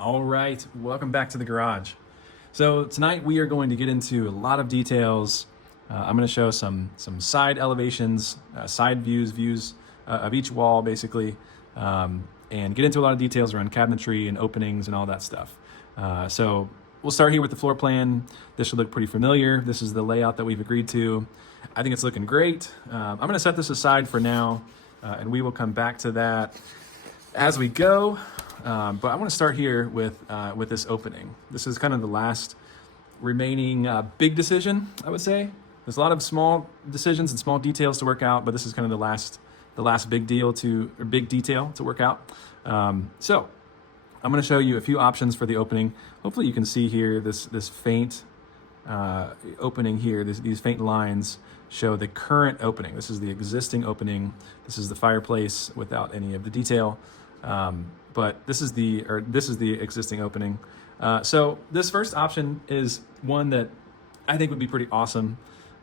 All right, welcome back to the garage. So tonight we are going to get into a lot of details. I'm going to show some side elevations, side views of each wall, basically, and get into a lot of details around cabinetry and openings and all that stuff. So we'll start here with the floor plan. This should look pretty familiar. This is the layout that we've agreed to. I think it's looking great. I'm going to set this aside for now, and we will come back to that as we go. But I want to start here with this opening. This is kind of the last remaining big decision, I would say. There's a lot of small decisions and small details to work out, but this is kind of the last big detail to work out. So I'm going to show you a few options for the opening. Hopefully you can see here this faint opening here. These faint lines show the current opening. This is the existing opening. This is the fireplace without any of the detail. But this is the existing opening. So this first option is one that I think would be pretty awesome.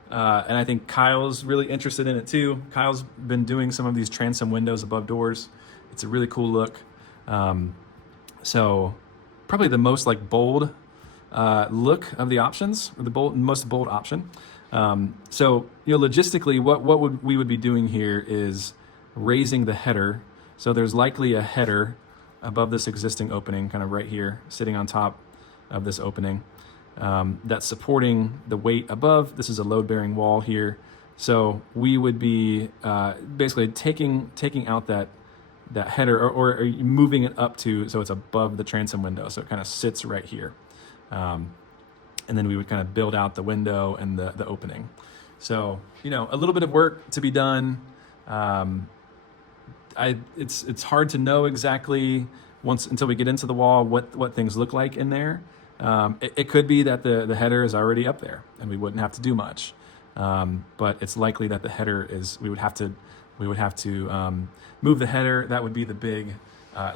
And I think Kyle's really interested in it too. Kyle's been doing some of these transom windows above doors. It's a really cool look. So probably the most bold look of the options, or the most bold option. So logistically, what we would be doing here is raising the header. So there's likely a header above this existing opening, kind of right here, sitting on top of this opening, that's supporting the weight above. This is a load-bearing wall here. So we would be basically taking out that header or moving it up so it's above the transom window. So it kind of sits right here. And then we would kind of build out the window and the opening. So, a little bit of work to be done. It's hard to know exactly until we get into the wall what things look like in there. It could be that the header is already up there and we wouldn't have to do much. But it's likely that the header we would have to move the header. That would be the big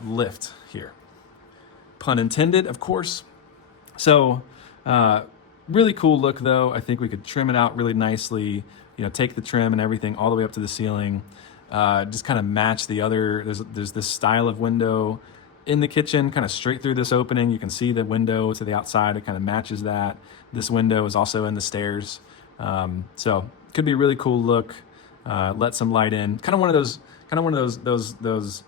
lift here. Pun intended, of course. So really cool look though. I think we could trim it out really nicely, take the trim and everything all the way up to the ceiling. Just kind of match the other. There's this style of window in the kitchen, kind of straight through this opening. You can see the window to the outside. It kind of matches that. This window is also in the stairs. So could be a really cool look. Let some light in. Kind of one of those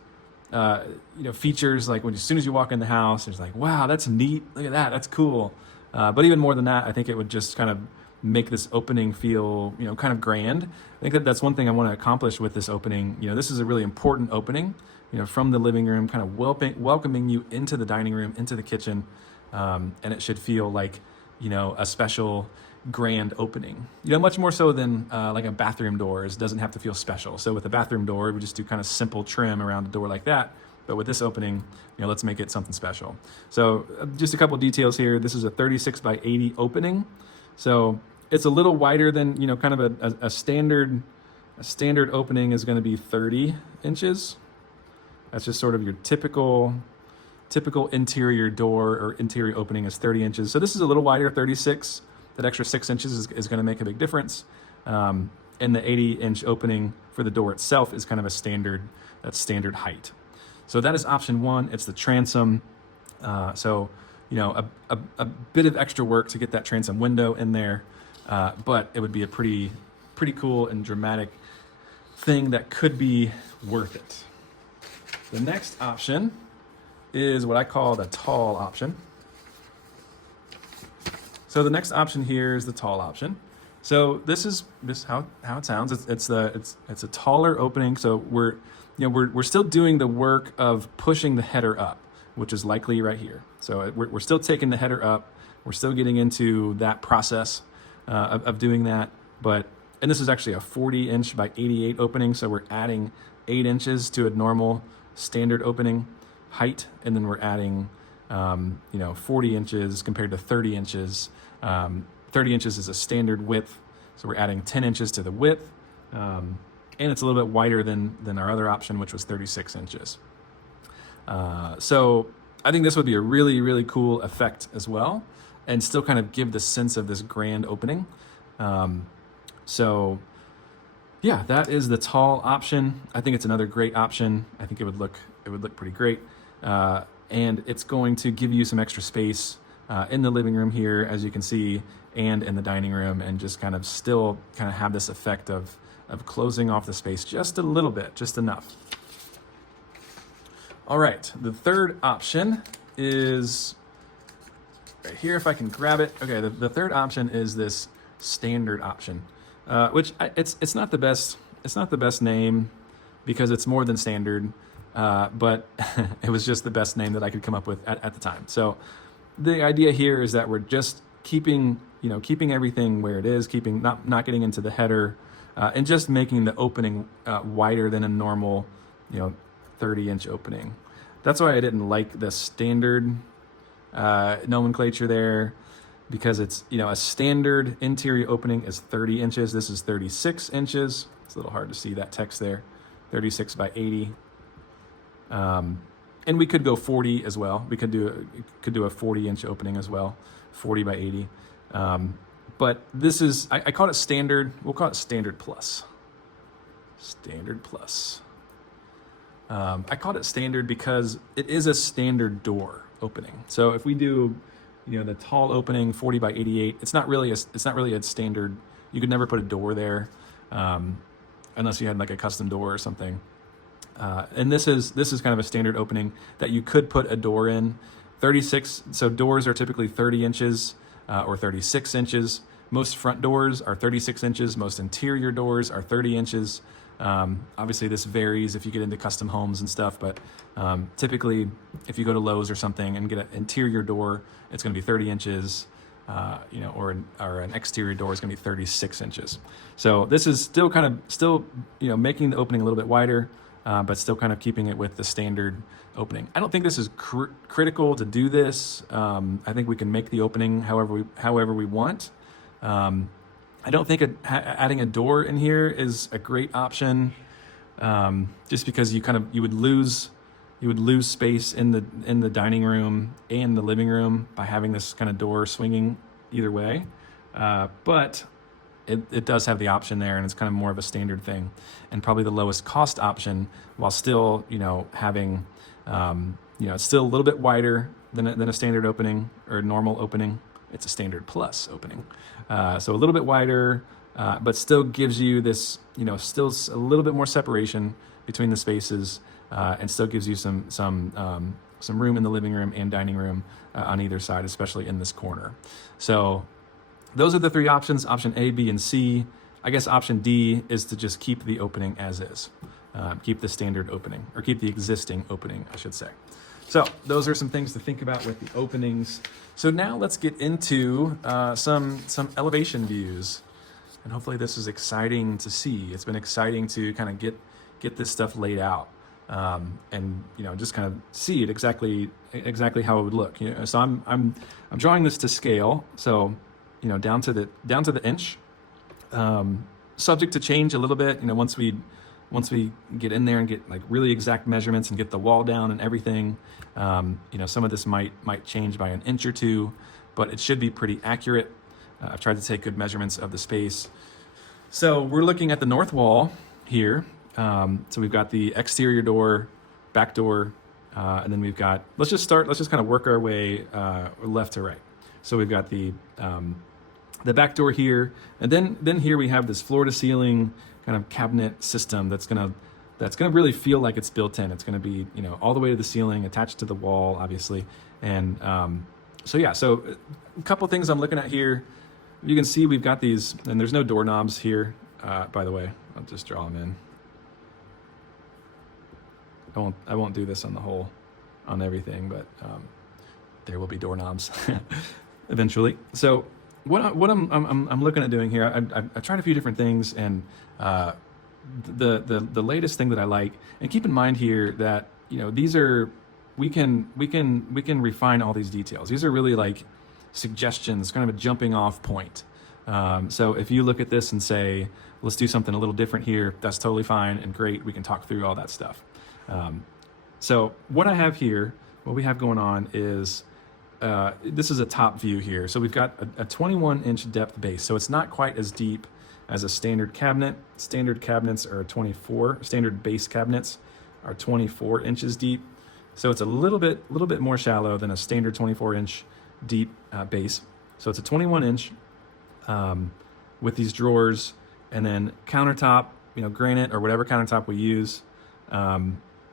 features, like as soon as you walk in the house, it's like, wow, that's neat. Look at that. That's cool. But even more than that, I think it would just kind of make this opening feel, kind of grand. I think that's one thing I want to accomplish with this opening. This is a really important opening, from the living room, kind of welcoming you into the dining room, into the kitchen. And it should feel like, a special grand opening, much more so than like a bathroom door. It doesn't have to feel special. So with a bathroom door, we just do kind of simple trim around the door like that. But with this opening, let's make it something special. So just a couple details here. This is a 36 by 80 opening. So it's a little wider than, kind of a standard opening is going to be 30 inches. That's just sort of your typical interior door or interior opening is 30 inches. So this is a little wider, 36. That extra 6 inches is going to make a big difference. And the 80-inch opening for the door itself is kind of standard height. So that is option one. It's the transom. So, a bit of extra work to get that transom window in there. But it would be a pretty cool and dramatic thing that could be worth it. The next option is what I call the tall option. So the next option here is the tall option. So this is how it sounds. It's a taller opening. So we're still doing the work of pushing the header up, which is likely right here. So we're still taking the header up. We're still getting into that process of doing that. And this is actually a 40-inch by 88 opening. So we're adding 8 inches to a normal standard opening height, and then we're adding 40 inches compared to 30 inches. 30 inches is a standard width, so we're adding 10 inches to the width, and it's a little bit wider than our other option, which was 36 inches. So I think this would be a really, really cool effect as well, and still kind of give the sense of this grand opening. So yeah, that is the tall option. I think it's another great option. I think it would look pretty great. and it's going to give you some extra space in the living room here, as you can see, and in the dining room, and just kind of still kind of have this effect of closing off the space just a little bit, just enough. All right, the third option is right here, if I can grab it. Okay, the third option is this standard option, which it's not the best. It's not the best name because it's more than standard, but it was just the best name that I could come up with at the time. So the idea here is that we're just keeping everything where it is, not getting into the header, and just making the opening wider than a normal, 30-inch opening. That's why I didn't like the standard nomenclature there, because it's, a standard interior opening is 30 inches. This is 36 inches. It's a little hard to see that text there. 36 by 80. And we could go 40 as well. We could do a 40-inch opening as well, 40 by 80. But this is, I call it standard. We'll call it standard plus. Standard plus. I called it standard because it is a standard door opening. So if we do, the tall opening 40 by 88, it's not really a standard. You could never put a door there, unless you had like a custom door or something. And this is kind of a standard opening that you could put a door in. 36. So doors are typically 30 inches or 36 inches. Most front doors are 36 inches. Most interior doors are 30 inches. Obviously this varies if you get into custom homes and stuff, but typically if you go to Lowe's or something and get an interior door, it's going to be 30 inches, or an exterior door is going to be 36 inches. So this is still making the opening a little bit wider, but still kind of keeping it with the standard opening. I don't think this is critical to do this. I think we can make the opening however we want. I don't think adding a door in here is a great option, just because you would lose space in the dining room and the living room by having this kind of door swinging either way. But it does have the option there, and it's kind of more of a standard thing, and probably the lowest cost option, while still having it's still a little bit wider than a standard opening or a normal opening. It's a standard plus opening. So a little bit wider, but still gives you this, still a little bit more separation between the spaces, and still gives you some room in the living room and dining room on either side, especially in this corner. So those are the three options, option A, B, and C. I guess option D is to just keep the opening as is. Keep the standard opening, or keep the existing opening, I should say. So those are some things to think about with the openings. So now let's get into some elevation views, and hopefully this is exciting to see. It's been exciting to kind of get this stuff laid out, and just kind of see it exactly how it would look. So I'm drawing this to scale, so down to the inch, subject to change a little bit. Once we get in there and get like really exact measurements and get the wall down and everything, some of this might change by an inch or two, but it should be pretty accurate. I've tried to take good measurements of the space. So we're looking at the north wall here. So we've got the exterior door, back door, and then we've got, let's just kind of work our way left to right. So we've got the back door here, and then here we have this floor to ceiling kind of cabinet system that's gonna really feel like it's built in. It's gonna be all the way to the ceiling, attached to the wall, obviously. And so a couple things I'm looking at here. You can see we've got these, and there's no doorknobs here. By the way, I'll just draw them in. I won't do this on everything, but there will be doorknobs eventually. So what I'm looking at doing here, I've tried a few different things, and the latest thing that I like, and keep in mind here that these are, we can refine all these details. These are really like suggestions, kind of a jumping off point. So if you look at this and say, let's do something a little different here, that's totally fine and great. We can talk through all that stuff. So what I have here, what we have going on is, this is a top view here. So we've got a 21-inch depth base. So it's not quite as deep as a standard cabinet. Standard cabinets are 24, standard base cabinets are 24 inches deep. So it's a little bit more shallow than a standard 24-inch deep base. So it's a 21-inch with these drawers, and then countertop, granite or whatever countertop we use.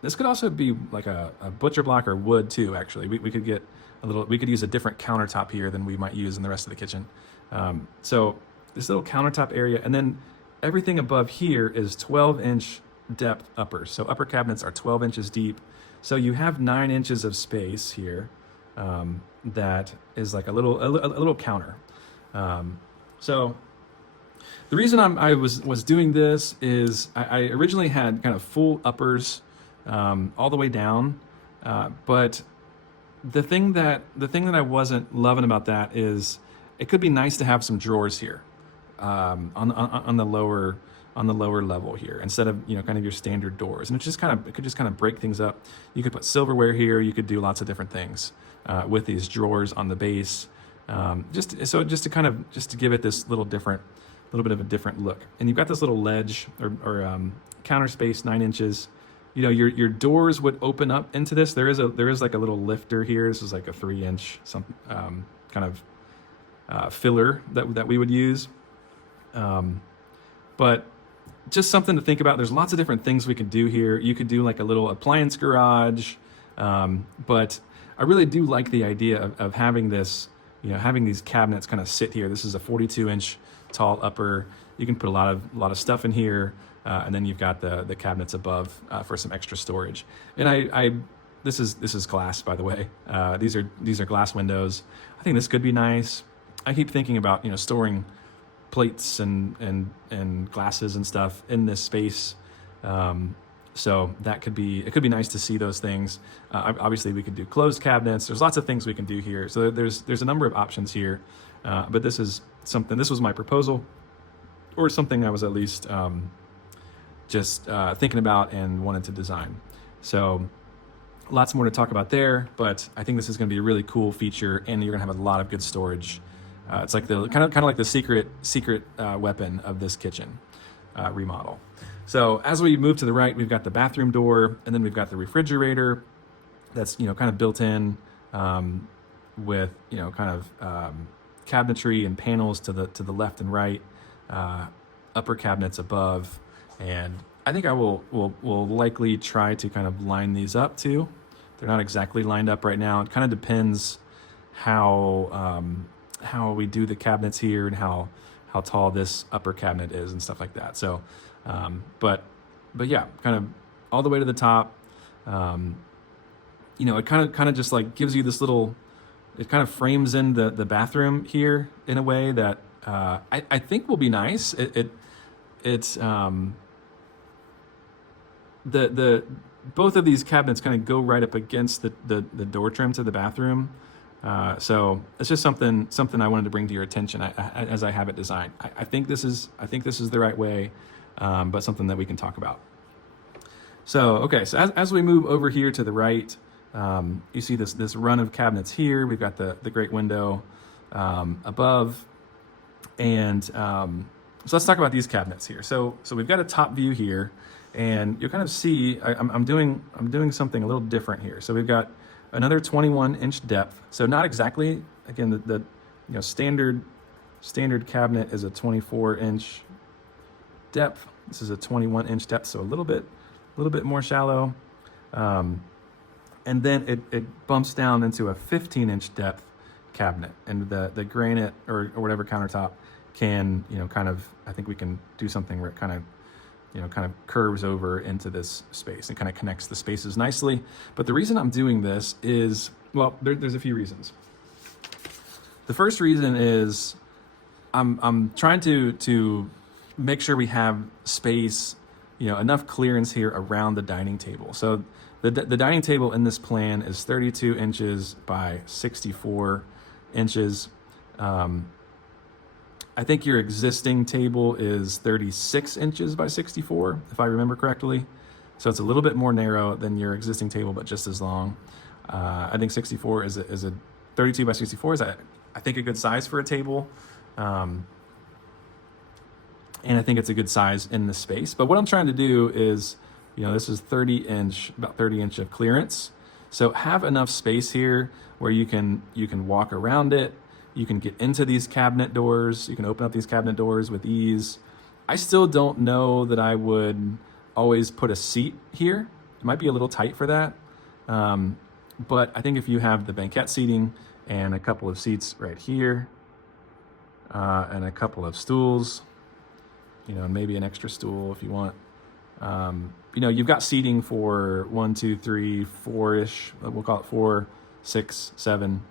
This could also be like a butcher block or wood too. Actually, we could get we could use a different countertop here than we might use in the rest of the kitchen. So this little countertop area, and then everything above here is 12-inch depth uppers. So upper cabinets are 12 inches deep. So you have 9 inches of space here. That is like a little counter. So the reason I was doing this is I originally had kind of full uppers all the way down, but the thing that I wasn't loving about that is it could be nice to have some drawers here on the lower level here, instead of kind of your standard doors, and it could just kind of break things up. You could put silverware here. You could do lots of different things with these drawers on the base, just to give it this little bit of a different look. And you've got this little ledge or counter space, 9 inches. Your doors would open up into this. There is like a little lifter here. This is like a 3-inch kind of filler that we would use. But just something to think about. There's lots of different things we could do here. You could do like a little appliance garage, but I really do like the idea of having this, having these cabinets kind of sit here. This is a 42-inch tall upper. You can put a lot of stuff in here, and then you've got the cabinets above for some extra storage. And this is glass, by the way. These are glass windows. I think this could be nice. I keep thinking about storing plates and glasses and stuff in this space. So it could be nice to see those things. Obviously we could do closed cabinets. There's lots of things we can do here. So there's a number of options here. But this was my proposal, or something I was at least just thinking about and wanted to design. So lots more to talk about there, but I think this is going to be a really cool feature, and you're going to have a lot of good storage. It's like the kind of like the secret weapon of this kitchen remodel. So as we move to the right, we've got the bathroom door, and then we've got the refrigerator that's kind of built in with kind of cabinetry and panels to the left and right, upper cabinets above, and I think I will likely try to kind of line these up too. They're not exactly lined up right now. It kind of depends how we do the cabinets here and how tall this upper cabinet is and stuff like that. So, but yeah, kind of all the way to the top. It kind of just like gives you this little. It kind of frames in the bathroom here in a way that I think will be nice. It's the both of these cabinets kind of go right up against the door trim to the bathroom. So it's just something I wanted to bring to your attention as I have it designed. I think this is the right way, but something that we can talk about. So okay, so as we move over here to the right, you see this run of cabinets here. We've got the great window above, and so let's talk about these cabinets here. So we've got a top view here, and you'll kind of see I'm doing something a little different here. So we've got another 21-inch depth. So not exactly, again, the standard cabinet is a 24-inch depth. This is a 21-inch depth, so a little bit more shallow. And then it bumps down into a 15-inch depth cabinet, and the granite or whatever countertop can kind of, I think we can do something where it kind of curves over into this space and kind of connects the spaces nicely. But the reason I'm doing this is, well, there's a few reasons. The first reason is I'm trying to make sure we have space, enough clearance here around the dining table. So the dining table in this plan is 32 inches by 64 inches. I think your existing table is 36 inches by 64, if I remember correctly. So it's a little bit more narrow than your existing table, but just as long. I think 64 is a 32 by 64 is, I think, a good size for a table. And I think it's a good size in the space. But what I'm trying to do is, this is about 30 inch of clearance. So have enough space here where you can walk around it. You can get into these cabinet doors. You can open up these cabinet doors with ease. I still don't know that I would always put a seat here. It might be a little tight for that. But I think if you have the banquette seating and a couple of seats right here, and a couple of stools, you know, maybe an extra stool if you want. You know, you've got seating for 1, 2, 3, 4-ish. We'll call it 4, 6, 7.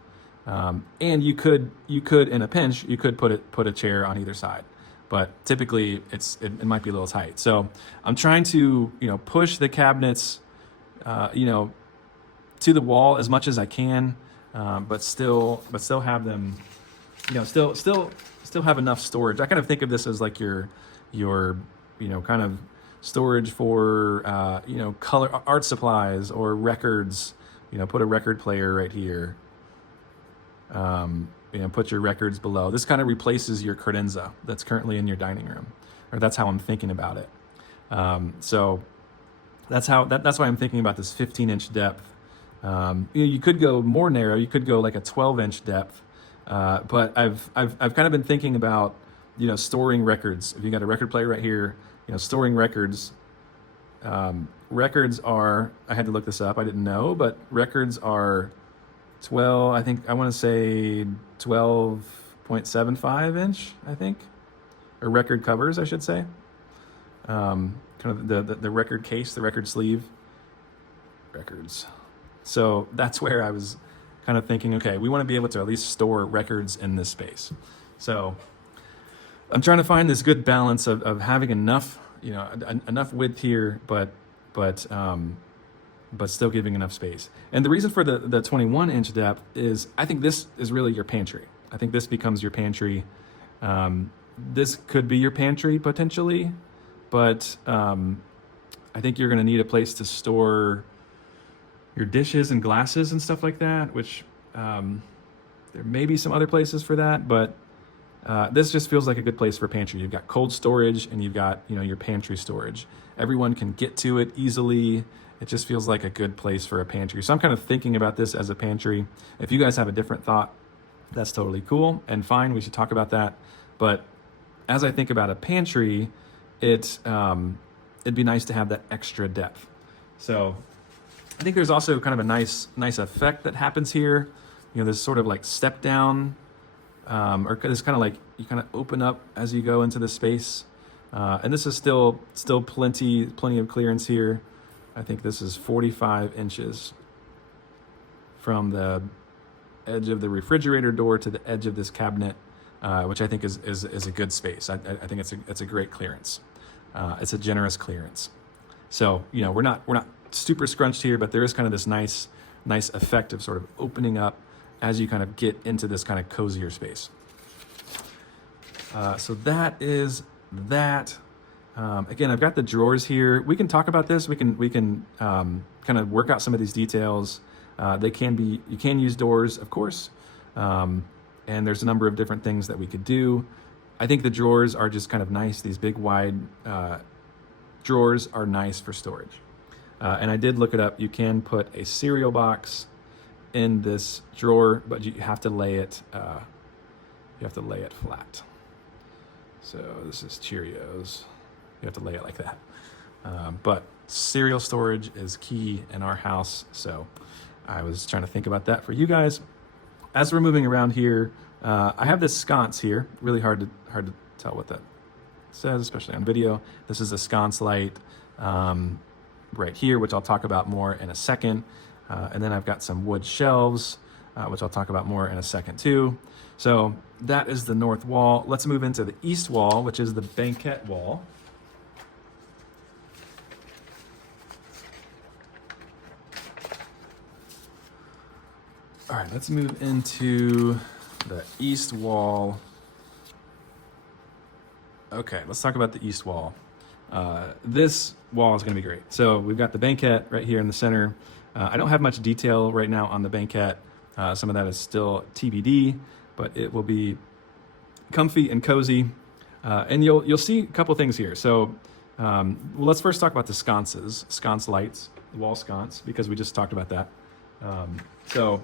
And you could, in a pinch, you could put a chair on either side. But typically, it might be a little tight. So I'm trying to, you know, push the cabinets, you know, to the wall as much as I can, but still have them, you know, still have enough storage. I kind of think of this as like your you know, kind of storage for you know, color art supplies or records. You know, put a record player right here. You know, put your records below. This kind of replaces your credenza that's currently in your dining room, or that's how I'm thinking about it. So that's why I'm thinking about this 15-inch depth. You know, you could go more narrow. You could go like a 12-inch depth. But I've kind of been thinking about, you know, storing records. If you got a record player right here, you know, storing records. Records are, I had to look this up, I didn't know, but records are 12, I think, I want to say 12.75 inch, I think, or record covers, I should say. Kind of the record case, the record sleeve, records. So that's where I was kind of thinking, okay, we want to be able to at least store records in this space. So I'm trying to find this good balance of having enough, you know, enough width here, but still giving enough space. And the reason for the 21-inch depth is I think this is really your pantry. I think this becomes your pantry. This could be your pantry potentially, but I think you're going to need a place to store your dishes and glasses and stuff like that, which there may be some other places for that, but this just feels like a good place for pantry. You've got cold storage and you've got, you know, your pantry storage. Everyone can get to it easily. It just feels like a good place for a pantry. So I'm kind of thinking about this as a pantry. If you guys have a different thought, that's totally cool and fine. We should talk about that. But as I think about a pantry, it'd be nice to have that extra depth. So I think there's also kind of a nice effect that happens here. You know, this sort of like step down, or it's kind of like you kind of open up as you go into the space. And this is still plenty of clearance here. I think this is 45 inches from the edge of the refrigerator door to the edge of this cabinet, which I think is a good space. I think it's a great clearance. It's a generous clearance. So, you know, we're not super scrunched here, but there is kind of this nice effect of sort of opening up as you kind of get into this kind of cozier space. So that is that. Again, I've got the drawers here. We can talk about this. We can kind of work out some of these details. You can use doors, of course. And there's a number of different things that we could do. I think the drawers are just kind of nice. These big wide drawers are nice for storage. And I did look it up. You can put a cereal box in this drawer, but you have to lay it flat. So this is Cheerios. You have to lay it like that. But cereal storage is key in our house. So I was trying to think about that for you guys. As we're moving around here, I have this sconce here. Really hard to tell what that says, especially on video. This is a sconce light right here, which I'll talk about more in a second. And then I've got some wood shelves, which I'll talk about more in a second too. So that is the north wall. Let's move into the east wall, which is the banquette wall. All right, let's move into the east wall. Okay, let's talk about the east wall. This wall is going to be great. So we've got the banquette right here in the center. I don't have much detail right now on the banquette. Some of that is still TBD, but it will be comfy and cozy. And you'll see a couple things here. So let's first talk about the sconces, sconce lights, the wall sconce, because we just talked about that. So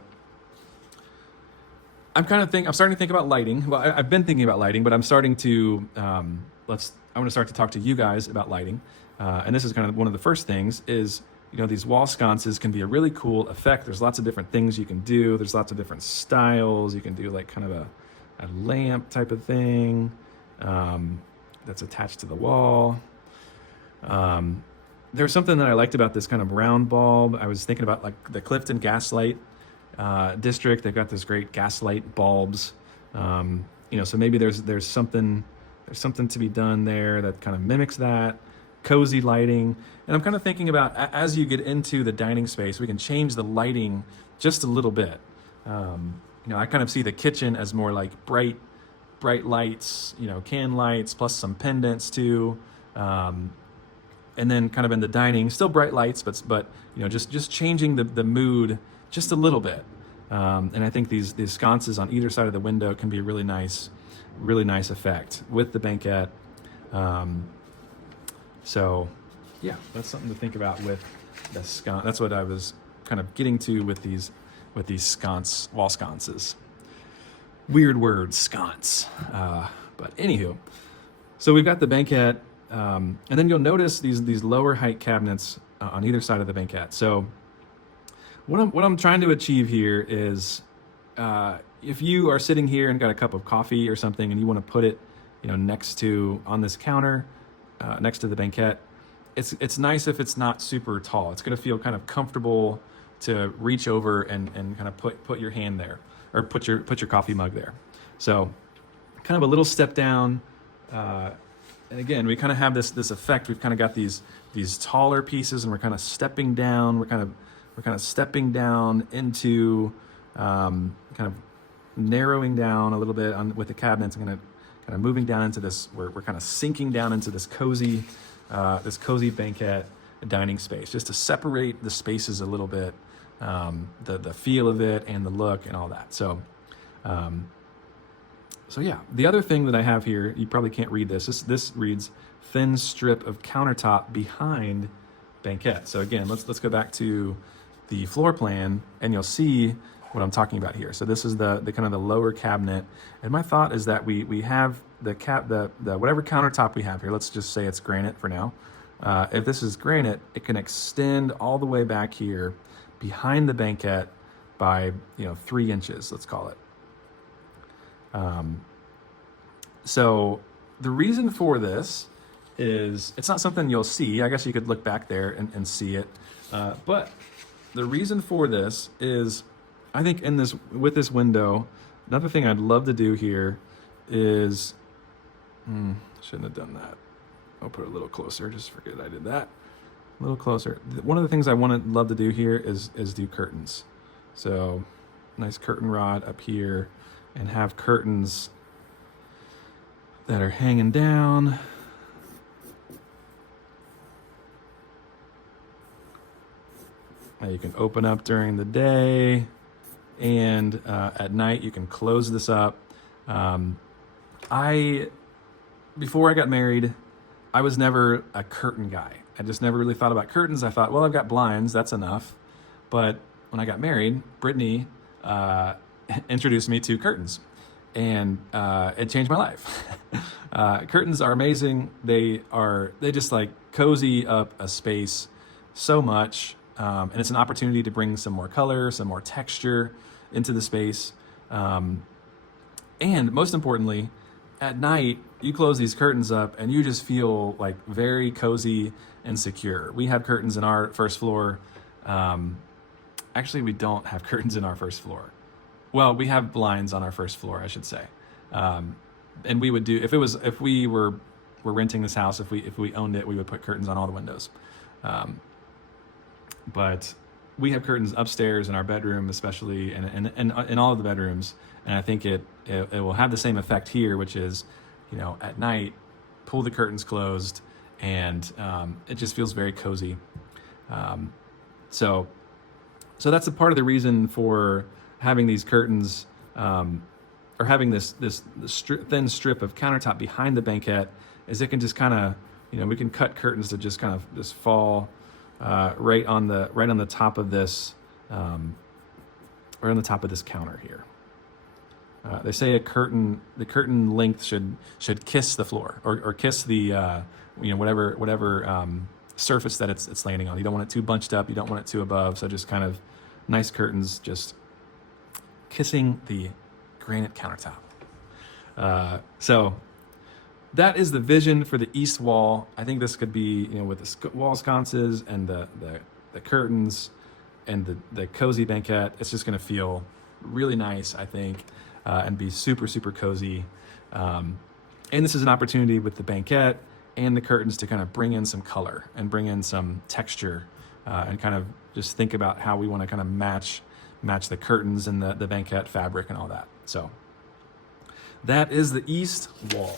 I'm starting to think about lighting. Well, I've been thinking about lighting, but I'm starting to, I'm going to start to talk to you guys about lighting. And this is kind of one of the first things is, these wall sconces can be a really cool effect. There's lots of different things you can do. There's lots of different styles. You can do like kind of a lamp type of thing that's attached to the wall. There's something that I liked about this kind of round bulb. I was thinking about like the Clifton Gaslight district. They've got this great gaslight bulbs. So maybe there's something to be done there that kind of mimics that. Cozy lighting. And I'm kind of thinking about as you get into the dining space, we can change the lighting just a little bit. I kind of see the kitchen as more like bright lights, can lights plus some pendants too. And then kind of in the dining, still bright lights, but just changing the mood just a little bit. And I think these sconces on either side of the window can be a really nice effect with the banquette. So yeah, that's something to think about with the sconce. That's what I was kind of getting to with these wall sconces. Weird word, sconce. But anywho, so we've got the banquette, and then you'll notice these lower height cabinets on either side of the banquette. So what I'm trying to achieve here is, if you are sitting here and got a cup of coffee or something, and you want to put it, next to on this counter, next to the banquette, it's nice if it's not super tall. It's going to feel kind of comfortable to reach over and kind of put your hand there, or put your coffee mug there. So kind of a little step down. And again, we kind of have this effect. We've kind of got these taller pieces, and we're kind of stepping down. We're kind of stepping down into kind of narrowing down a little bit with the cabinets, and kind of moving down into this. We're kind of sinking down into this cozy banquette dining space, just to separate the spaces a little bit, the feel of it and the look and all that. So yeah, the other thing that I have here, you probably can't read this. This reads thin strip of countertop behind banquette. So again, let's go back to the floor plan, and you'll see what I'm talking about here. So this is the kind of the lower cabinet, and my thought is that we have the whatever countertop we have here. Let's just say it's granite for now. If this is granite, it can extend all the way back here behind the banquette by 3 inches, let's call it. So the reason for this is it's not something you'll see. I guess you could look back there and see it. But the reason for this is, I think with this window, another thing I'd love to do here is, shouldn't have done that. I'll put it a little closer. Just forget I did that. A little closer. One of the things I love to do here is do curtains. So nice curtain rod up here, and have curtains that are hanging down. Now you can open up during the day, and at night you can close this up. Before I got married, I was never a curtain guy. I just never really thought about curtains. I thought, well, I've got blinds, that's enough. But when I got married, Brittany introduced me to curtains, and it changed my life. Curtains are amazing. They just like cozy up a space so much, and it's an opportunity to bring some more color, some more texture into the space. And most importantly, at night, you close these curtains up and you just feel like very cozy and secure. We have curtains in our first floor. Actually, we don't have curtains in our first floor. Well, we have blinds on our first floor, I should say. And we would do, if we were renting this house, if we owned it, we would put curtains on all the windows. But we have curtains upstairs in our bedroom, especially, and in all of the bedrooms. And I think it will have the same effect here, which is, at night, pull the curtains closed, and it just feels very cozy. So that's a part of the reason for having these curtains, or having this thin strip of countertop behind the banquette, is it can just kind of, we can cut curtains to just kind of just fall right on the top of this right on the top of this counter here. They say the curtain length should kiss the floor or kiss the whatever surface that it's landing on. You don't want it too bunched up. You don't want it too above. So just kind of nice curtains, just kissing the granite countertop. So that is the vision for the east wall. I think this could be, with the wall sconces and the curtains and the cozy banquette. It's just going to feel really nice, I think, and be super, super cozy. And this is an opportunity with the banquette and the curtains to kind of bring in some color and bring in some texture, and kind of just think about how we want to kind of match the curtains and the banquette fabric and all that. So that is the east wall.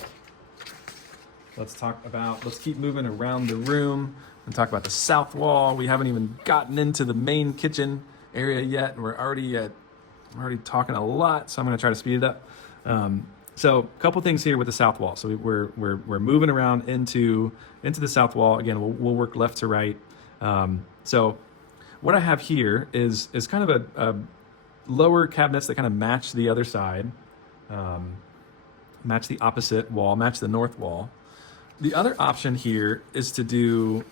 Let's keep moving around the room and talk about the south wall. We haven't even gotten into the main kitchen area yet, and we're already talking a lot, so I'm going to try to speed it up. So a couple things here with the south wall. So we're moving around into the south wall. Again, we'll work left to right. So what I have here is kind of a lower cabinets that kind of match the other side, match the opposite wall, match the north wall. The other option here is to do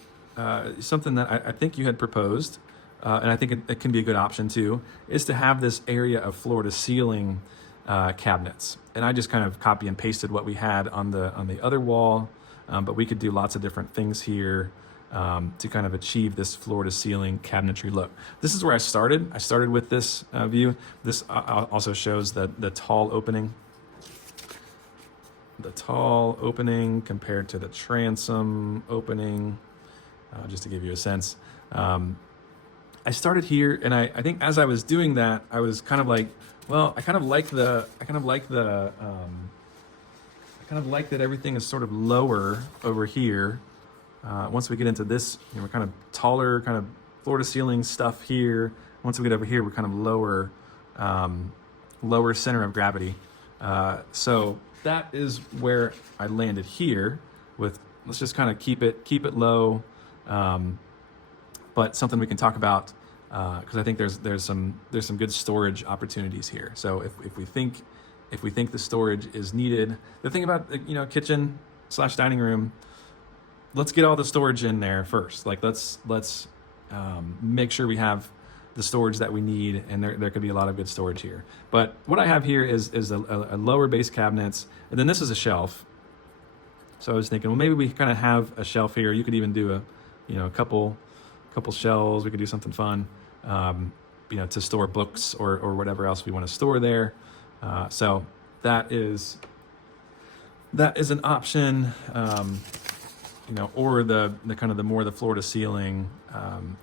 something that I think you had proposed, and I think it can be a good option too, is to have this area of floor to ceiling cabinets. And I just kind of copy and pasted what we had on the other wall, but we could do lots of different things here to kind of achieve this floor to ceiling cabinetry look. This is where I started. I started with this view. This also shows the tall opening. The tall opening compared to the transom opening, just to give you a sense. I started here, and I think as I was doing that, I was kind of like, well, I kind of like that everything is sort of lower over here. Once we get into this, we're kind of taller, kind of floor to ceiling stuff here. Once we get over here, we're kind of lower center of gravity. So that is where I landed here with, let's just kind of keep it low, but something we can talk about, because I think there's some good storage opportunities here. So if we think the storage is needed, the thing about kitchen / dining room, let's get all the storage in there first. Like let's make sure we have the storage that we need, and there could be a lot of good storage here. But what I have here is a lower base cabinets, and then this is a shelf. So I was thinking, well, maybe we kind of have a shelf here. You could even do a couple shelves. We could do something fun, to store books or whatever else we want to store there. So that is an option. Or the kind of the more the floor to ceiling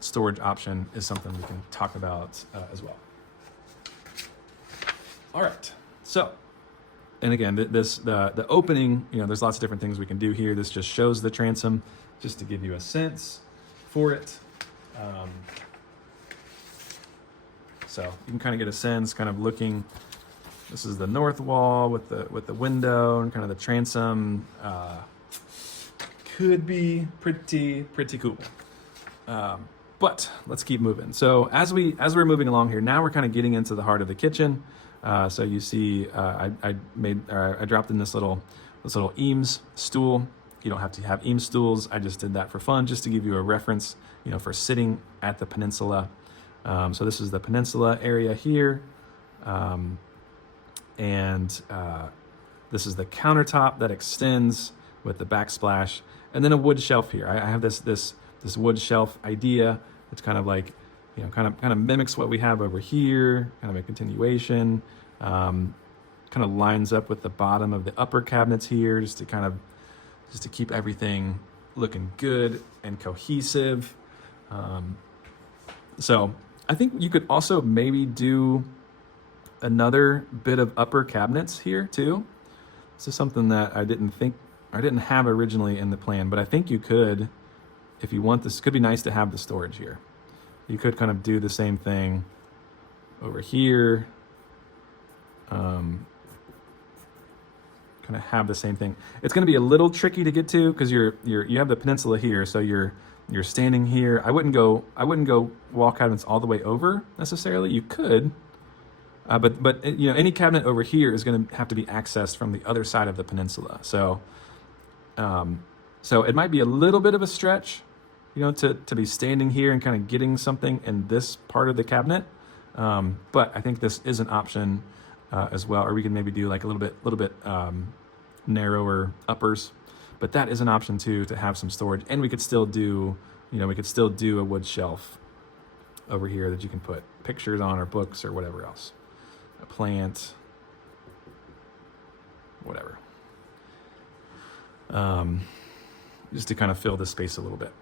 storage option is something we can talk about as well. All right. So, and again, the opening, there's lots of different things we can do here. This just shows the transom, just to give you a sense for it. So you can kind of get a sense, kind of looking. This is the north wall with the window and kind of the transom. Could be pretty cool. But let's keep moving. So as we're moving along here, now we're kind of getting into the heart of the kitchen. So you see, I dropped in this little Eames stool. You don't have to have Eames stools. I just did that for fun, just to give you a reference, for sitting at the peninsula. So this is the peninsula area here, and this is the countertop that extends with the backsplash, and then a wood shelf here. I have this wood shelf idea. It's kind of like, kind of mimics what we have over here, kind of a continuation. Kind of lines up with the bottom of the upper cabinets here, just to keep everything looking good and cohesive. So I think you could also maybe do another bit of upper cabinets here too. This is something that I didn't have originally in the plan, but I think you could, if you want. This could be nice to have the storage here. You could kind of do the same thing over here. Kind of have the same thing. It's going to be a little tricky to get to because you have the peninsula here, so you're you're standing here. I wouldn't go wall cabinets all the way over necessarily. You could, but you know, any cabinet over here is going to have to be accessed from the other side of the peninsula. So so it might be a little bit of a stretch, you know, to be standing here and kind of getting something in this part of the cabinet. But I think this is an option as well, or we can maybe do like a little bit narrower uppers. But that is an option too, to have some storage, and we could still do, you know, a wood shelf over here that you can put pictures on, or books, or whatever else, a plant, whatever. Just to kind of fill the space a little bit.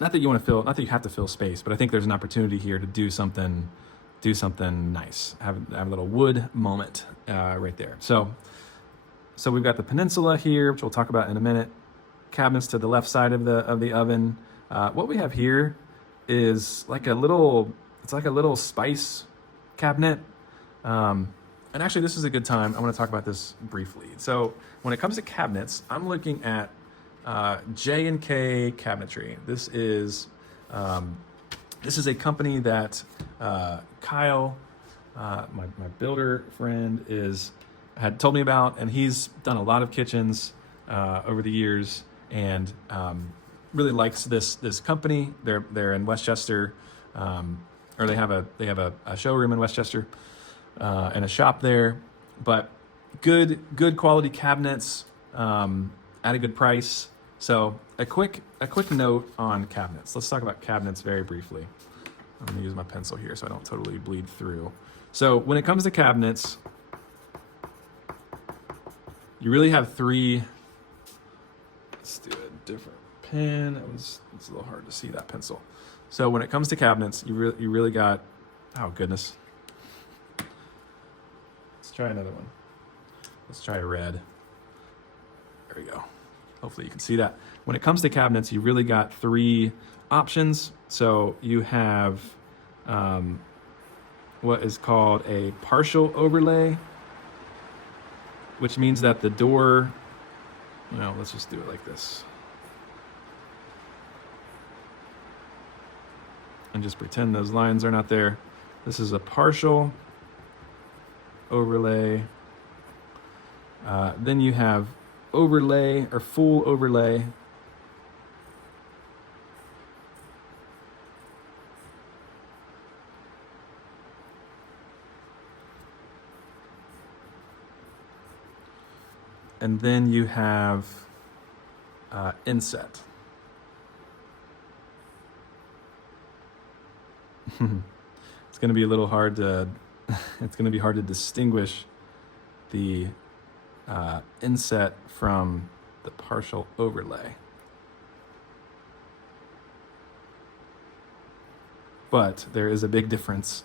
Not that you have to fill space, but I think there's an opportunity here to do something nice. Have a little wood moment right there. So we've got the peninsula here, which we'll talk about in a minute. Cabinets to the left side of the oven. What we have here is like a little spice cabinet. And actually, this is a good time. I want to talk about this briefly. So when it comes to cabinets, I'm looking at J&K Cabinetry. This is a company that Kyle, my builder friend, had told me about, and he's done a lot of kitchens over the years, and really likes this company. They're in Westchester, or they have a showroom in Westchester and a shop there. But good quality cabinets at a good price. So a quick note on cabinets. Let's talk about cabinets very briefly. I'm gonna use my pencil here so I don't totally bleed through. So when it comes to cabinets, you really have three. Let's do a different pen. It's a little hard to see that pencil. So when it comes to cabinets, you really got, oh goodness. Let's try another one. Let's try a red. There we go. Hopefully you can see that. When it comes to cabinets, you really got three options. So you have what is called a partial overlay, which means that the door, well, let's just do it like this. And just pretend those lines are not there. This is a partial overlay. Then you have overlay or full overlay. And then you have inset. It's going to be a little hard to it's going to be hard to distinguish the inset from the partial overlay. But there is a big difference.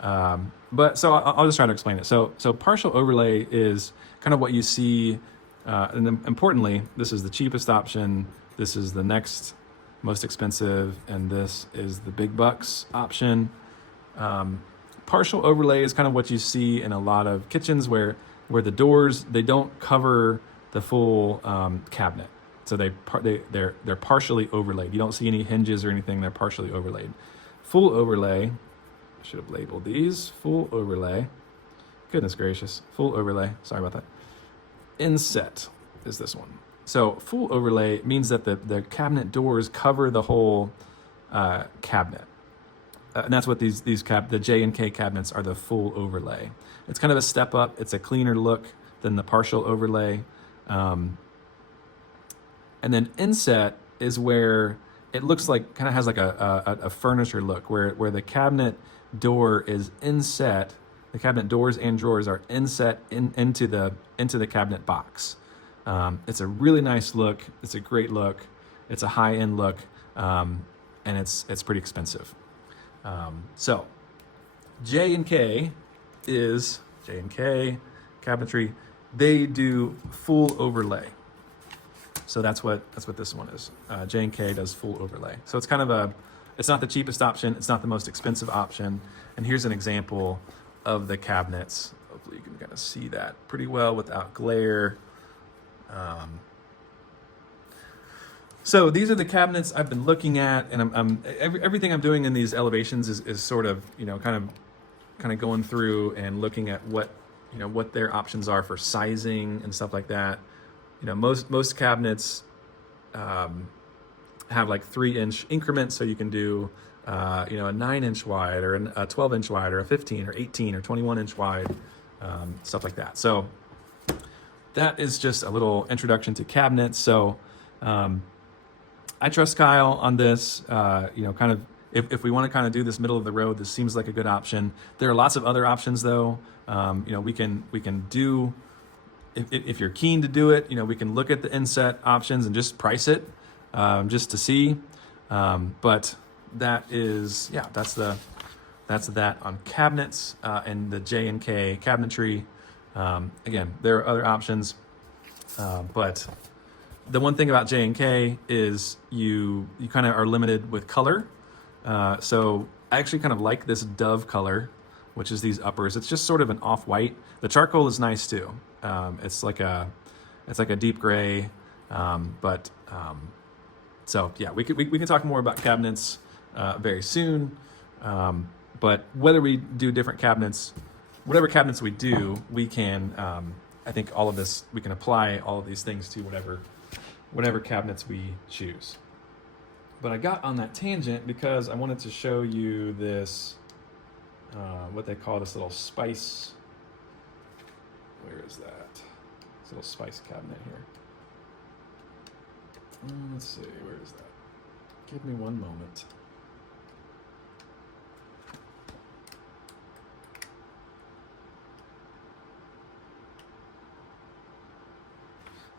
But so I'll just try to explain it. So partial overlay is kind of what you see, and then importantly, this is the cheapest option. This is the next most expensive, and this is the big bucks option. Partial overlay is kind of what you see in a lot of kitchens where the doors, they don't cover the full cabinet. So they're partially overlaid. You don't see any hinges or anything. They're partially overlaid. Full overlay, I should have labeled these. Full overlay. Goodness gracious. Full overlay. Sorry about that. Inset is this one. So full overlay means that the cabinet doors cover the whole cabinet. And that's what the J&K cabinets are, the full overlay. It's kind of a step up. It's a cleaner look than the partial overlay. And then inset is where it looks like, kind of has like a furniture look, where the cabinet door is inset. The cabinet doors and drawers are inset into the cabinet box. It's a really nice look. It's a great look. It's a high-end look, and it's pretty expensive. So J&K Cabinetry. They do full overlay. So that's what this one is. J&K does full overlay. So it's kind of it's not the cheapest option. It's not the most expensive option. And here's an example of the cabinets. Hopefully you can kind of see that pretty well without glare. So these are the cabinets I've been looking at, and everything I'm doing in these elevations is sort of, kind of going through and looking at what their options are for sizing and stuff like that. Most cabinets have like 3-inch increments, so you can do a 9-inch wide or a 12-inch wide or a 15 or 18 or 21-inch wide, stuff like that. So that is just a little introduction to cabinets. So I trust Kyle on this. Kind of if we want to kind of do this middle of the road, this seems like a good option. There are lots of other options though. We can do, if you're keen to do it, we can look at the inset options and just price it, just to see. But that is, that's that on cabinets and the J&K cabinetry. Again, there are other options, but the one thing about J&K is you kind of are limited with color. So I actually kind of like this dove color, which is these uppers. It's just sort of an off-white. The charcoal is nice too. It's like a deep gray. So yeah, we can talk more about cabinets very soon. But whether we do different cabinets, whatever cabinets we do, we can, I think all of this, we can apply all of these things to whatever cabinets we choose. But I got on that tangent because I wanted to show you this, what they call this little spice. Where is that? This little spice cabinet here. Let's see, where is that? Give me one moment.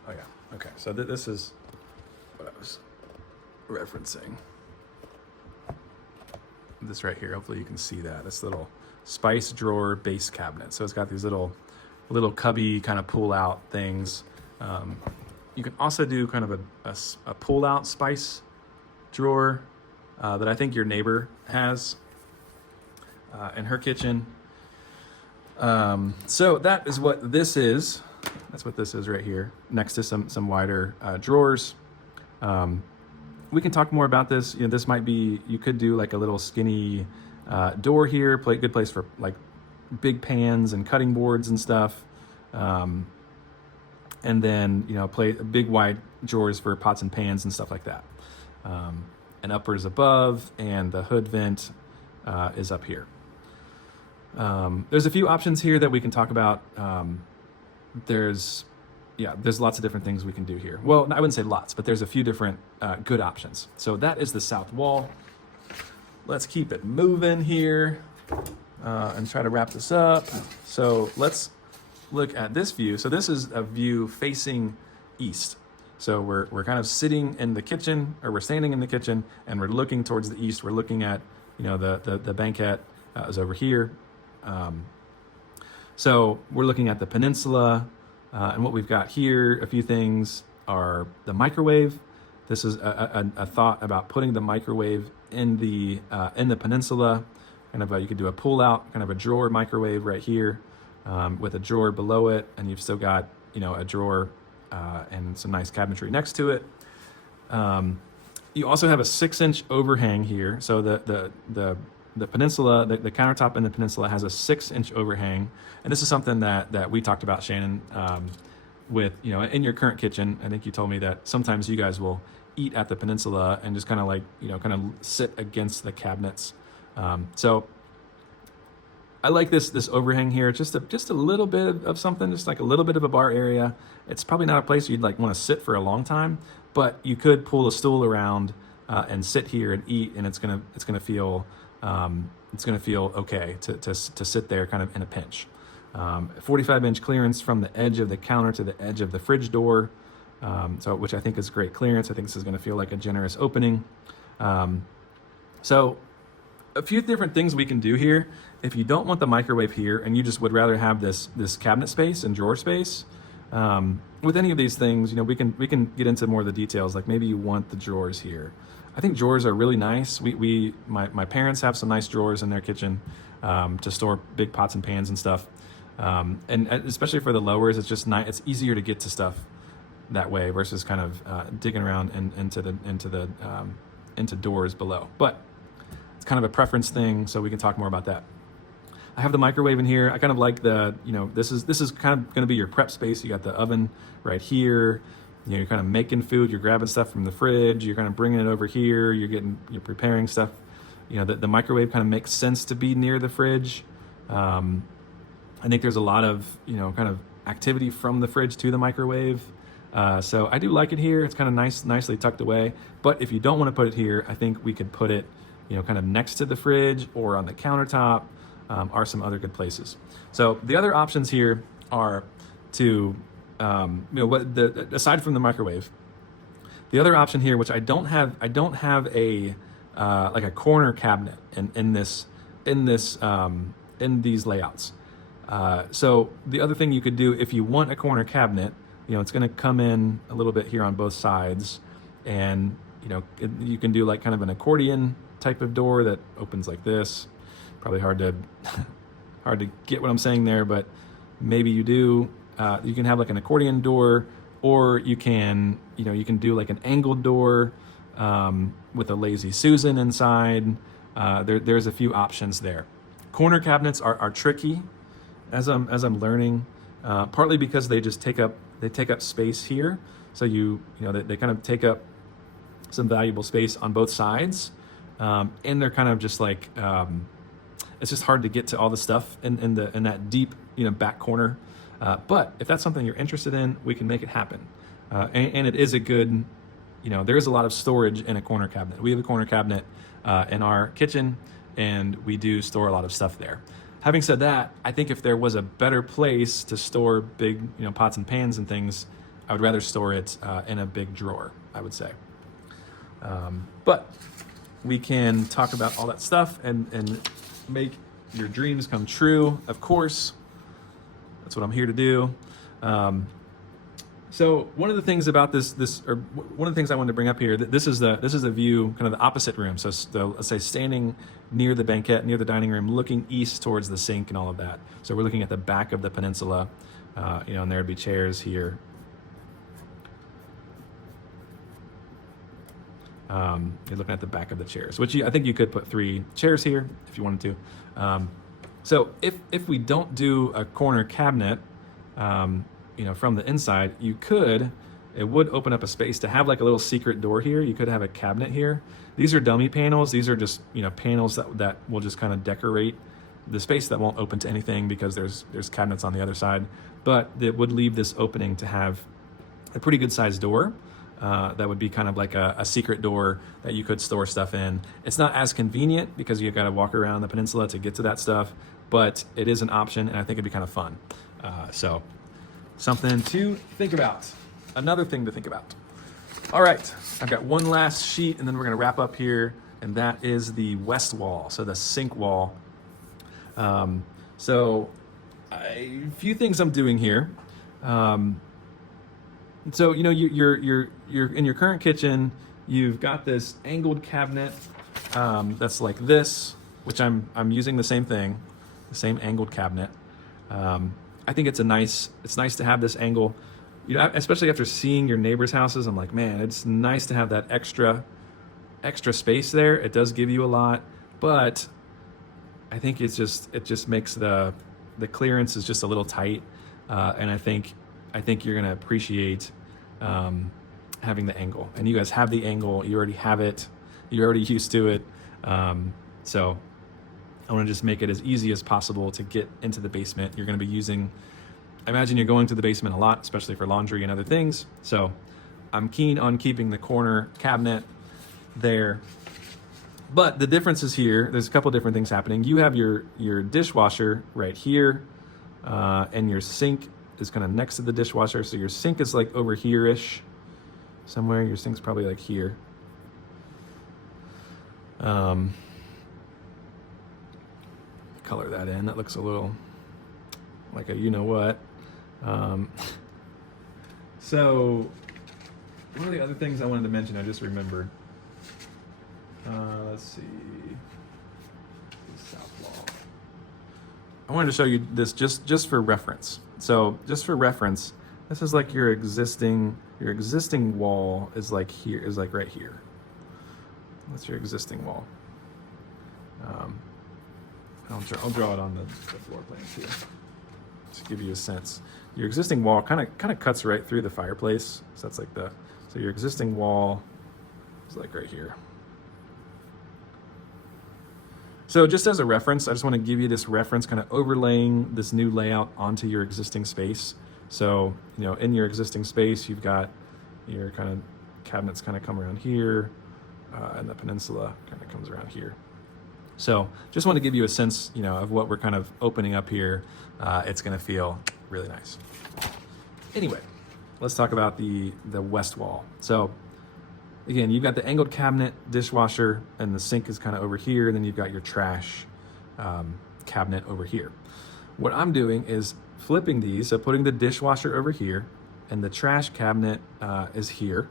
Oh yeah, okay, so this is what I was referencing. This right here, hopefully you can see that. This little spice drawer base cabinet. So it's got these little cubby kind of pull out things. You can also do kind of a pull out spice drawer that I think your neighbor has in her kitchen. So that is what this is. That's what this is right here, next to some wider drawers. We can talk more about this. This might be, you could do like a little skinny door here, good place for like big pans and cutting boards and stuff. And then, play big wide drawers for pots and pans and stuff like that. And uppers above, and the hood vent is up here. There's a few options here that we can talk about. There's lots of different things we can do here. Well, I wouldn't say lots, but there's a few different good options. So that is the south wall. Let's keep it moving here and try to wrap this up. So let's look at this view. So this is a view facing east. So we're kind of sitting in the kitchen, or we're standing in the kitchen, and we're looking towards the east. We're looking at, the banquette is over here. So we're looking at the peninsula, and what we've got here, a few things are the microwave. This is a thought about putting the microwave in the peninsula. Kind of you could do a pull out, kind of a drawer microwave right here, with a drawer below it, and you've still got a drawer and some nice cabinetry next to it. You also have a 6-inch overhang here. So the peninsula, the countertop in the peninsula has a 6-inch overhang, and this is something that we talked about, Shannon, with in your current kitchen. I think you told me that sometimes you guys will eat at the peninsula and just kind of sit against the cabinets. So I like this overhang here. Just a little bit of something, just like a little bit of a bar area. It's probably not a place you'd want to sit for a long time, but you could pull a stool around and sit here and eat, and it's gonna feel okay to sit there kind of in a pinch. 45-inch clearance from the edge of the counter to the edge of the fridge door, which I think is great clearance. I think this is going to feel like a generous opening. So a few different things we can do here. If you don't want the microwave here and you just would rather have this cabinet space and drawer space, with any of these things, we can get into more of the details. Like maybe you want the drawers here. I think drawers are really nice. My parents have some nice drawers in their kitchen to store big pots and pans and stuff. And especially for the lowers, it's just nice. It's easier to get to stuff that way versus kind of digging around into doors below. But it's kind of a preference thing, so we can talk more about that. I have the microwave in here. I kind of like the, this is kind of going to be your prep space. You got the oven right here. You're kind of making food. You're grabbing stuff from the fridge. You're kind of bringing it over here. You're preparing stuff. The microwave kind of makes sense to be near the fridge. I think there's a lot of, kind of activity from the fridge to the microwave. So I do like it here. It's kind of nicely tucked away. But if you don't want to put it here, I think we could put it, kind of next to the fridge or on the countertop. Are some other good places. So the other options here are to, aside from the microwave, the other option here, which I don't have a like a corner cabinet in these layouts. So the other thing you could do if you want a corner cabinet, it's going to come in a little bit here on both sides, and you can do like kind of an accordion type of door that opens like this. Probably hard to get what I'm saying there, but maybe you do. You can have like an accordion door, or you can do like an angled door with a lazy Susan inside. There's a few options there. Corner cabinets are tricky, as I'm learning, partly because they just take up space here. So they kind of take up some valuable space on both sides, and they're kind of just like. It's just hard to get to all the stuff in that deep, back corner. But if that's something you're interested in, we can make it happen. And it is a good, there is a lot of storage in a corner cabinet. We have a corner cabinet in our kitchen, and we do store a lot of stuff there. Having said that, I think if there was a better place to store big, pots and pans and things, I would rather store it in a big drawer, I would say. But we can talk about all that stuff and make your dreams come true, of course. That's what I'm here to do. So one of the things about one of the things I wanted to bring up here, this is the view, kind of the opposite room. So let's say standing near the banquette, near the dining room, looking east towards the sink and all of that. So we're looking at the back of the peninsula, and there would be chairs here. You're looking at the back of the chairs, which I think you could put 3 chairs here if you wanted to. So if we don't do a corner cabinet, from the inside, it would open up a space to have like a little secret door here. You could have a cabinet here. These are dummy panels. These are just, panels that will just kind of decorate the space that won't open to anything because there's cabinets on the other side. But it would leave this opening to have a pretty good sized door. That would be kind of like a secret door that you could store stuff in. It's not as convenient because you've got to walk around the peninsula to get to that stuff, but it is an option, and I think it'd be kind of fun. So something to think about. Another thing to think about. All right, I've got one last sheet, and then we're going to wrap up here, and that is the west wall, so the sink wall. So a few things I'm doing here. So you're in your current kitchen. You've got this angled cabinet that's like this, which I'm using the same thing, the same angled cabinet. I think it's nice to have this angle. Especially after seeing your neighbors' houses, I'm like, man, it's nice to have that extra space there. It does give you a lot, but I think it just makes the clearance is just a little tight, and I think you're gonna appreciate having the angle. And you guys have the angle. You already have it. You're already used to it. So I want to just make it as easy as possible to get into the basement. You're going to be using. I imagine you're going to the basement a lot, especially for laundry and other things. So I'm keen on keeping the corner cabinet there. But the difference is here. There's a couple different things happening. You have your dishwasher right here, and your sink is kind of next to the dishwasher. So your sink is like over here-ish somewhere. Your sink's probably like here. Color that in. That looks a little like a you-know-what. So one of the other things I wanted to mention, I just remembered. Let's see. South wall. I wanted to show you this just for reference. So just for reference, This is like your existing wall is like here, is like right here. That's your existing wall. I'll draw it on the floor plans here to give you a sense. Your existing wall kind of cuts right through the fireplace. So that's like so your existing wall is like right here. So just as a reference, I just want to give you this reference, kind of overlaying this new layout onto your existing space. So, in your existing space, you've got your kind of cabinets kind of come around here, and the peninsula kind of comes around here. So just want to give you a sense, of what we're kind of opening up here. It's going to feel really nice. Anyway, let's talk about the west wall. So again, you've got the angled cabinet, dishwasher, and the sink is kind of over here. And then you've got your trash cabinet over here. What I'm doing is flipping these, so putting the dishwasher over here, and the trash cabinet is here.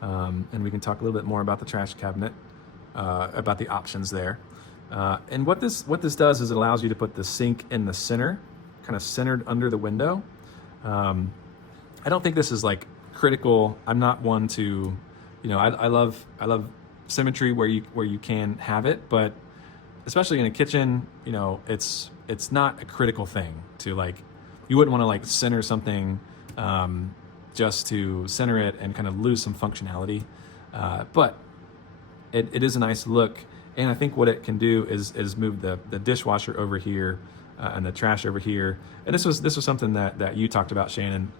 And we can talk a little bit more about the trash cabinet, about the options there. And what this does is it allows you to put the sink in the center, kind of centered under the window. I don't think this is like critical. I'm not one to, I love symmetry where you can have it, but especially in a kitchen, it's not a critical thing to like. You wouldn't want to like center something just to center it and kind of lose some functionality, but it is a nice look. And I think what it can do is move the dishwasher over here and the trash over here. And this was something that you talked about, Shannon,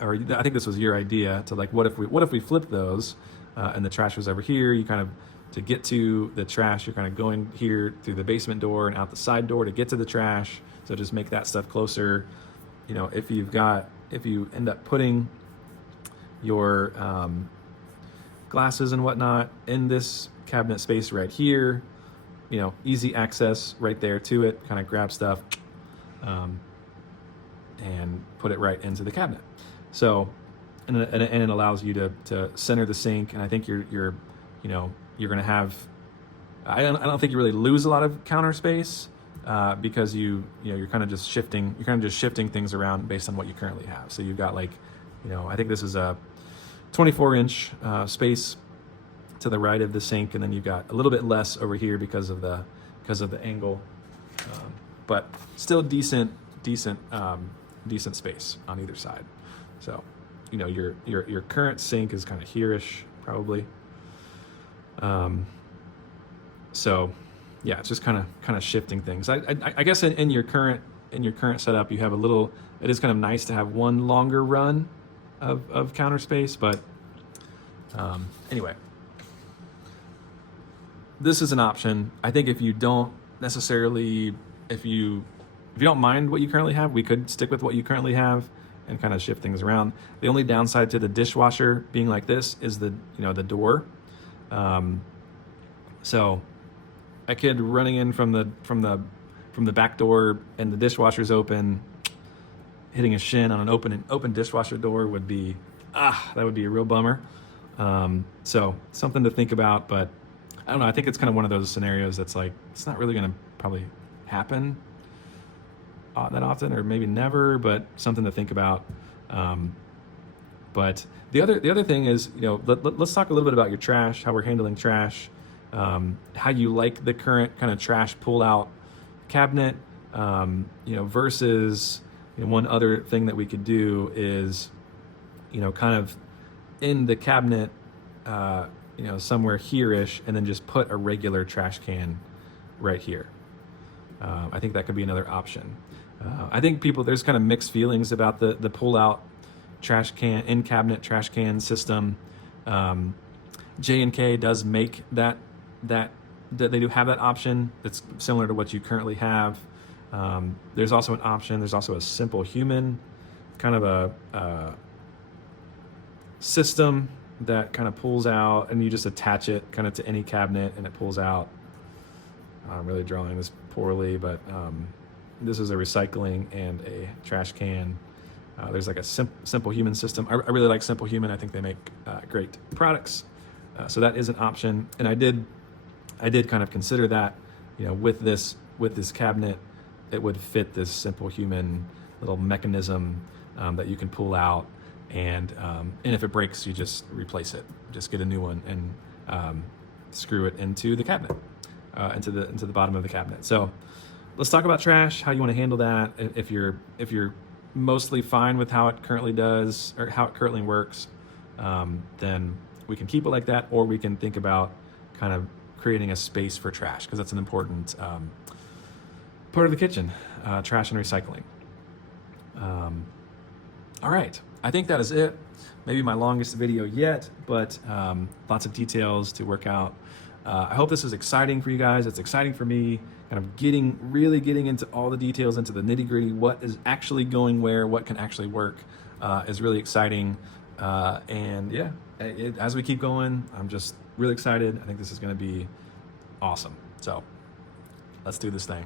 or I think this was your idea to like, what if we flip those and the trash was over here? You kind of, to get to the trash, you're kind of going here through the basement door and out the side door to get to the trash. So just make that stuff closer. If you end up putting your glasses and whatnot in this cabinet space right here, easy access right there to it, kind of grab stuff and put it right into the cabinet. So, and it allows you to center the sink. And I think you're going to have, I don't think you really lose a lot of counter space because you're kind of just shifting things around based on what you currently have. So you've got like, I think this is a 24-inch space to the right of the sink, and then you've got a little bit less over here because of the angle, but still decent space on either side. So, your current sink is kind of here-ish probably. So, yeah, it's just kind of shifting things. I guess in your current setup, you have a little. It is kind of nice to have one longer run of counter space, but anyway. This is an option. I think if you don't mind what you currently have, we could stick with what you currently have and kind of shift things around. The only downside to the dishwasher being like this is the door. So a kid running in from the back door and the dishwasher's open, hitting a shin on an open dishwasher door would be that would be a real bummer. So something to think about, but I don't know. I think it's kind of one of those scenarios that's like, it's not really going to probably happen that often, or maybe never, but something to think about. But the other thing is, let's talk a little bit about your trash, how we're handling trash, how you like the current kind of trash pull out cabinet, versus one other thing that we could do is, kind of in the cabinet, somewhere here-ish, and then just put a regular trash can right here. I think that could be another option. I think there's kind of mixed feelings about the pull-out trash can, in-cabinet trash can system. J&K does make that they do have that option that's similar to what you currently have. There's also an option, there's also a Simple Human kind of a system that kind of pulls out, and you just attach it kind of to any cabinet and it pulls out. I'm really drawing this poorly, but this is a recycling and a trash can. There's like a Simple Human system. I really like Simple Human. I think they make great products. So that is an option. And I did kind of consider that, with this cabinet, it would fit this Simple Human little mechanism that you can pull out, and if it breaks, you just replace it. Just get a new one and screw it into the cabinet, into the bottom of the cabinet. So let's talk about trash, how you want to handle that. If you're mostly fine with how it currently does or how it currently works, then we can keep it like that, or we can think about kind of creating a space for trash, because that's an important part of the kitchen, trash and recycling. All right, I think that is it. Maybe my longest video yet, but lots of details to work out. I hope this is exciting for you guys. It's exciting for me, kind of really getting into all the details, into the nitty gritty, what is actually going where, what can actually work, is really exciting. And yeah, as we keep going, I'm just really excited. I think this is gonna be awesome. So let's do this thing.